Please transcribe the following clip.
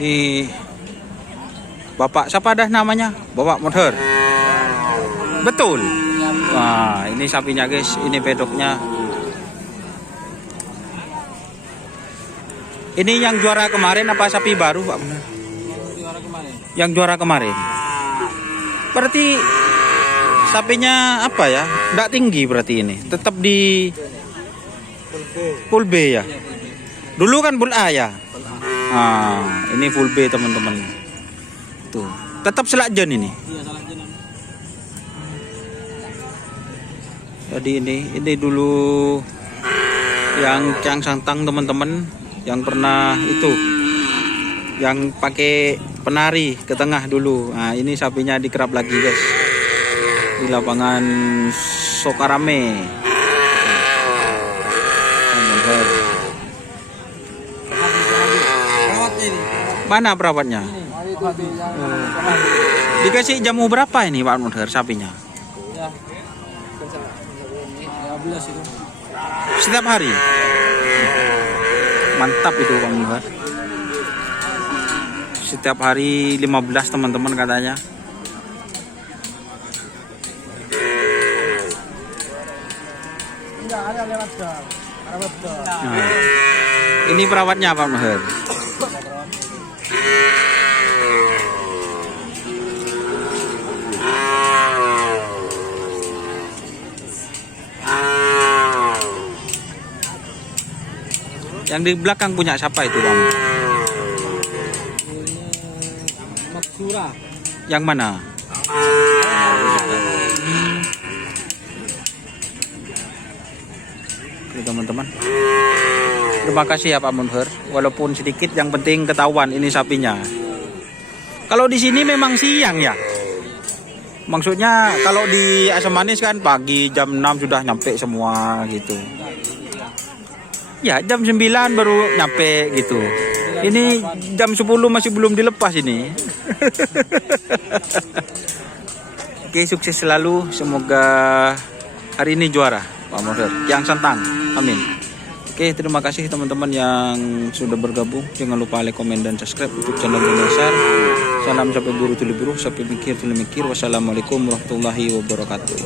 Ini Bapak siapa dah namanya? Bapak Motor. Betul. Wah, ini sapinya guys, ini pedoknya. Ini yang juara kemarin apa sapi baru, Pak? Yang juara kemarin. Berarti sapinya apa ya? Nggak tinggi berarti ini. Tetap di full B ya. Dulu kan full A ya. Ah, ini full B teman-teman. Tuh, tetap selakjen ini. Jadi ini dulu yang Cang Santang teman-teman, yang pernah itu yang pakai penari ke tengah dulu. Nah, ini sapinya dikerap lagi guys di lapangan Sokarame. Mana perawatnya? Dikasih jamu berapa ini Pak Munher sapinya? Setiap hari. Mantap itu Pak Munher. Setiap hari 15 teman-teman katanya. Nah, ini perawatnya Pak Munher. Yang di belakang punya siapa itu Bang? Maksura. Yang mana? Oke teman-teman. Terima kasih ya Pak Munher. Walaupun sedikit, yang penting ketahuan ini sapinya. Kalau di sini memang siang ya. Maksudnya kalau di Asam Manis kan pagi jam 6 sudah nyampe semua gitu. Ya jam 9 baru nyampe gitu. Ini jam 10 masih belum dilepas ini. Oke, sukses selalu. Semoga hari ini juara Pak Munher yang Santang. Amin. Oke, terima kasih teman-teman yang sudah bergabung. Jangan lupa like, komen, dan subscribe untuk channel Dasar. Salam sampai buru tuli buru, sampai mikir tuli mikir. Wassalamualaikum warahmatullahi wabarakatuh.